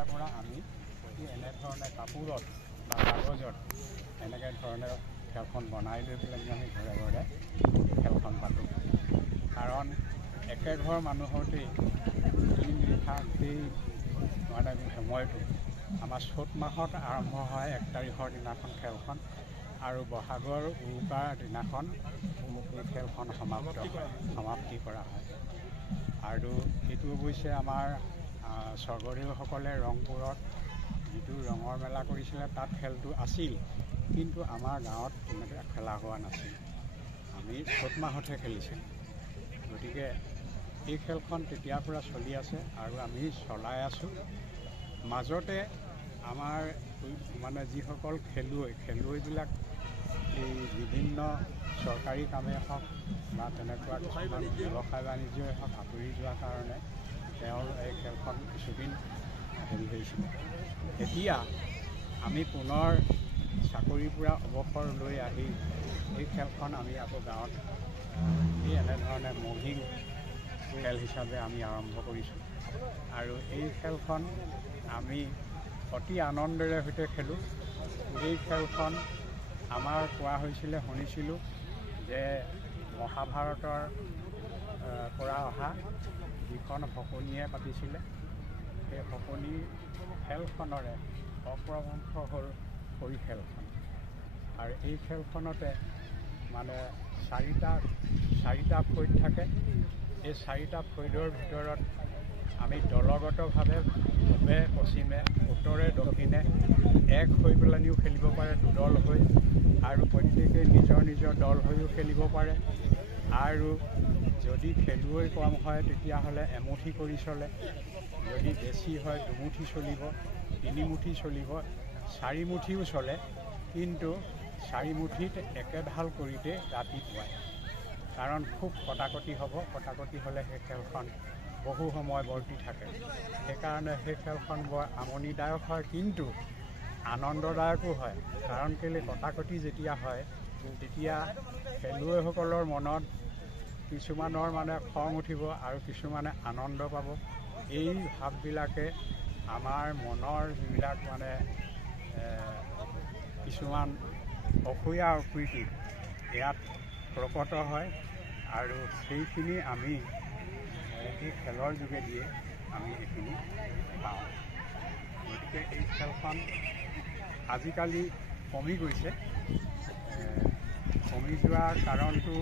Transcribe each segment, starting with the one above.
তেতিয়াৰ পৰা আমি এনেধৰণে কাপোৰত বা কাগজত এনেকৈ ধৰণে খেলখন বনাই লৈ পেলাই আমি ঘৰে ঘৰে খেলখন পাতোঁ। কাৰণ একেঘৰ মানুহতেই দিন নিশা গোটেই মানে সময়টো আমাৰ চ'ত মাহত আৰম্ভ হয় 1 তাৰিখৰ দিনাখন খেলখন আৰু বহাগৰ উৰুকাৰ দিনাখন এই খেলখন সমাপ্তি কৰা হয়। আৰু এইটো অৱশ্যে আমাৰ স্বৰ্গদেউসকলে ৰংপুৰত যিটো ৰঙৰ মেলা কৰিছিলে তাত খেলটো আছিল, কিন্তু আমাৰ গাঁৱত তেনেকৈ খেলা হোৱা নাছিল। আমি চ'ত মাহতহে খেলিছিলোঁ। গতিকে এই খেলখন তেতিয়াৰ পৰা চলি আছে আৰু আমি চলাই আছোঁ। মাজতে আমাৰ মানে যিসকল খেলুৱৈবিলাক এই বিভিন্ন চৰকাৰী কামেই হওক বা তেনেকুৱা কিছুমান ব্যৱসায় বাণিজ্যই হওক আঁতৰি যোৱাৰ কাৰণে তেওঁৰ এই খেলখন কিছুদিন হেৰি হৈছিল। এতিয়া আমি পুনৰ চাকৰিৰ পৰা অৱসৰ লৈ আহি এই খেলখন আমি আকৌ গাঁৱত এনেধৰণে মহিম খেল হিচাপে আমি আৰম্ভ কৰিছোঁ। আৰু এই খেলখন আমি অতি আনন্দেৰে সৈতে খেলোঁ। এই খেলখন আমাৰ কোৱা হৈছিলে, শুনিছিলোঁ যে মহাভাৰতৰ পৰা অহা যিখন শকুনিয়ে পাতিছিলে, সেই শকুনি খেলখনৰে অপভ্ৰংশ হ'ল খৰি খেলখন। আৰু এই খেলখনতে মানে চাৰিটা ফৈদ থাকে। এই 4টা ফৈদৰ ভিতৰত আমি দলগতভাৱে পূবে পশ্চিমে উত্তৰে দক্ষিণে এক হৈ পেলানিও খেলিব পাৰে, দুদল হৈ, আৰু প্ৰত্যেকেই নিজৰ নিজৰ দল হৈও খেলিব পাৰে। আৰু যদি খেলুৱৈ কম হয় তেতিয়াহ'লে এমুঠি কৰি চলে, যদি বেছি হয় 2 মুঠি চলিব, 3 মুঠি চলিব, 4 মুঠিও চলে। কিন্তু 4 মুঠিত একেঢাল কৰিতে ৰাতিপুৱাই, কাৰণ খুব কটাকটি হ'ব। কটাকটি হ'লে সেই খেলখন বহু সময় বৰ্তি থাকে। সেইকাৰণে সেই খেলখন বৰ আমনিদায়ক হয়, কিন্তু আনন্দদায়কো হয়। কাৰণ কেলৈ কটাকটি যেতিয়া হয় তেতিয়া খেলুৱৈসকলৰ মনত কিছুমানৰ মানে খং উঠিব আৰু কিছুমানে আনন্দ পাব। এই ভাৱবিলাকে আমাৰ মনৰ যিবিলাক মানে কিছুমান অসূয়া অকৃতি ইয়াত প্ৰকট হয়। আৰু সেইখিনি আমি এই খেলৰ যোগেদিয়ে আমি এইখিনি পাওঁ। গতিকে এই খেলখন আজিকালি কমি গৈছে। কমি যোৱাৰ কাৰণটো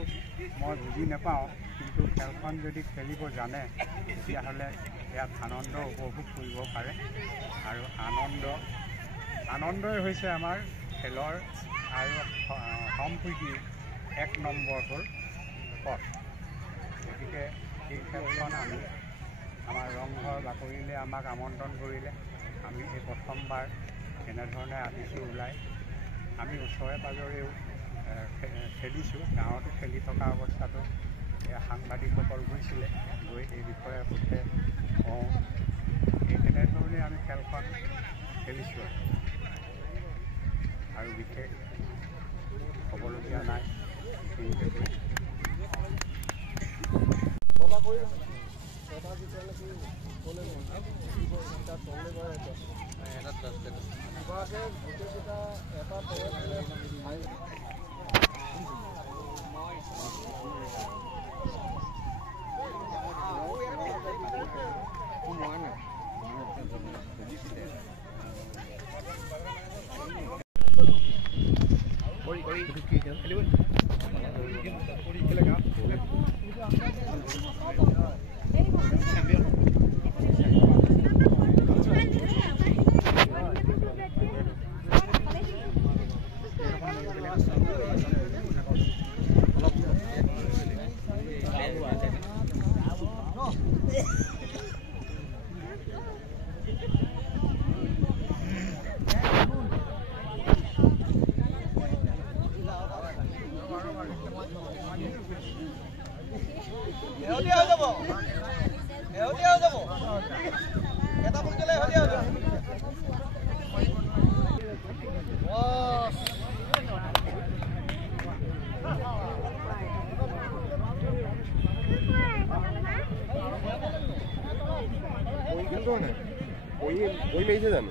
মই বুজি নাপাওঁ, কিন্তু খেলখন যদি খেলিব জানে তেতিয়াহ'লে ইয়াত আনন্দ উপভোগ কৰিব পাৰে। আৰু আনন্দই হৈছে আমাৰ খেলৰ আৰু সম্প্ৰীতিৰ 1 নম্বৰ হ'ল পথ। গতিকে এই খেলখন আমি আমাৰ ৰংঘৰ বাকৰিলে আমাক আমন্ত্ৰণ কৰিলে। আমি এই প্ৰথমবাৰ এনেধৰণে আহিছোঁ ওলাই। আমি ওচৰে পাঁজৰেও খেলিছোঁ, গাঁৱতো খেলি থকা অৱস্থাতো সাংবাদিকসকল গৈছিলে, গৈ এই বিষয়ে সুধে কওঁ। এনেধৰণে আমি খেলখন খেলিছোঁ আৰু বিশেষ ক'বলগীয়া নাই। বই মেলিছে জানো